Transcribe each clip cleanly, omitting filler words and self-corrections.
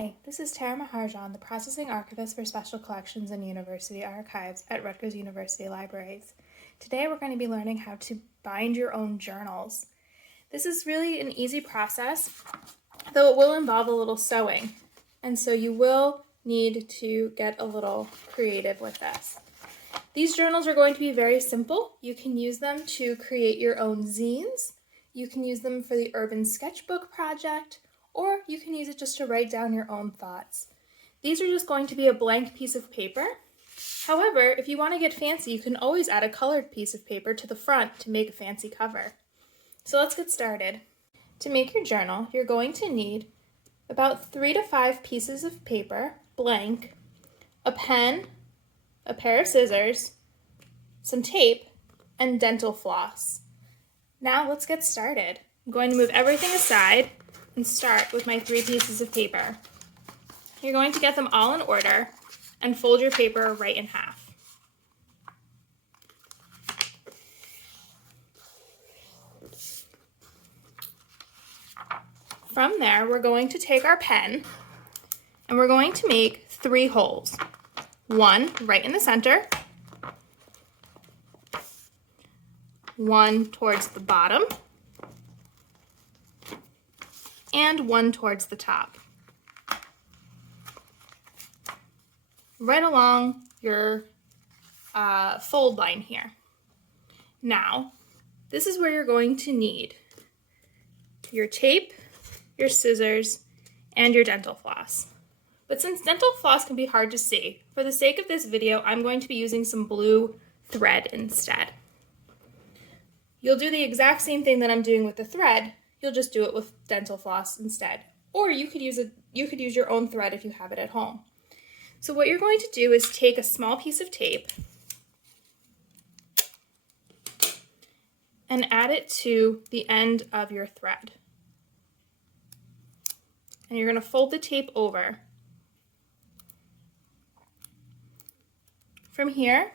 Hi, this is Tara Maharjan, the Processing Archivist for Special Collections and University Archives at Rutgers University Libraries. Today we're going to be learning how to bind your own journals. This is really an easy process, though it will involve a little sewing, and so you will need to get a little creative with this. These journals are going to be very simple. You can use them to create your own zines, you can use them for the urban sketchbook project, or you can use it just to write down your own thoughts. These are just going to be a blank piece of paper. However, if you want to get fancy, you can always add a colored piece of paper to the front to make a fancy cover. So let's get started. To make your journal, you're going to need about 3 to 5 pieces of paper, blank, a pen, a pair of scissors, some tape, and dental floss. Now let's get started. I'm going to move everything aside and start with my 3 pieces of paper. You're going to get them all in order and fold your paper right in half. From there, we're going to take our pen and we're going to make 3 holes. One right in the center, one towards the bottom, and one towards the top. Right along your fold line here. Now, this is where you're going to need your tape, your scissors, and your dental floss. But since dental floss can be hard to see, for the sake of this video, I'm going to be using some blue thread instead. You'll do the exact same thing that I'm doing with the thread, you'll just do it with dental floss instead. Or you could use your own thread if you have it at home. So what you're going to do is take a small piece of tape and add it to the end of your thread. And you're going to fold the tape over. From here,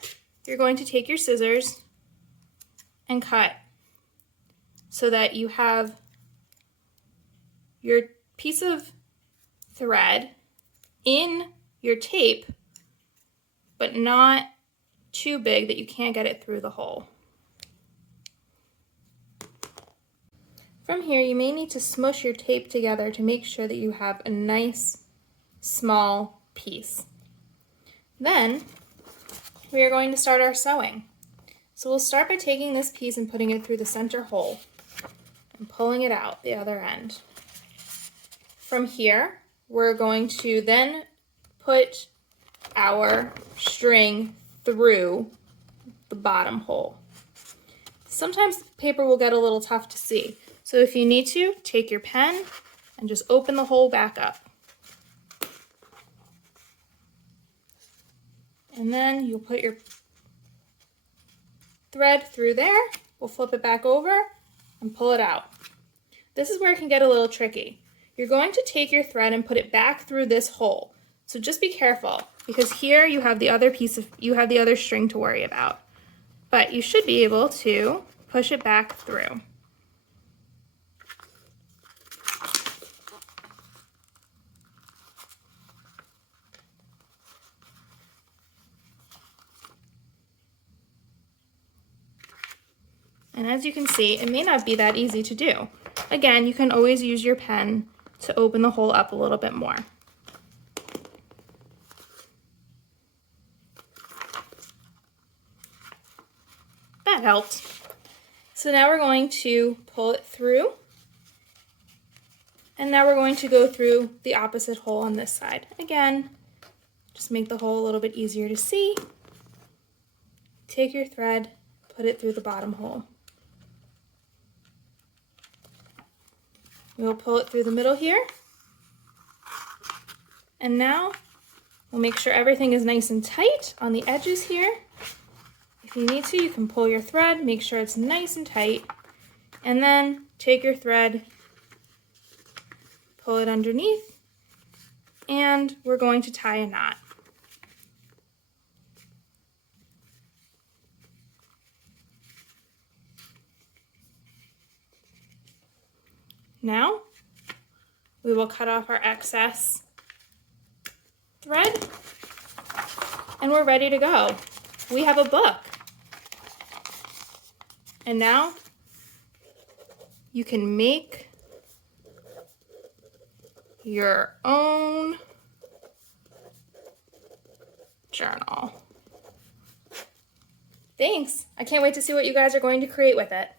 you're going to take your scissors and cut so that you have your piece of thread in your tape, but not too big that you can't get it through the hole. From here, you may need to smush your tape together to make sure that you have a nice small piece. Then we are going to start our sewing. So we'll start by taking this piece and putting it through the center hole and pulling it out the other end. From here, we're going to then put our string through the bottom hole. Sometimes the paper will get a little tough to see, so if you need to, take your pen and just open the hole back up. And then you'll put your thread through there, we'll flip it back over and pull it out. This is where it can get a little tricky. You're going to take your thread and put it back through this hole. So just be careful, because here you have the other string to worry about. But you should be able to push it back through. And as you can see, it may not be that easy to do. Again, you can always use your pen to open the hole up a little bit more. That helped. So now we're going to pull it through. And now we're going to go through the opposite hole on this side. Again, just make the hole a little bit easier to see. Take your thread, put it through the bottom hole. We'll pull it through the middle here. And now we'll make sure everything is nice and tight on the edges here. If you need to, you can pull your thread, make sure it's nice and tight, and then take your thread, pull it underneath, and we're going to tie a knot. Now, we will cut off our excess thread, and we're ready to go. We have a book. And now you can make your own journal. Thanks. I can't wait to see what you guys are going to create with it.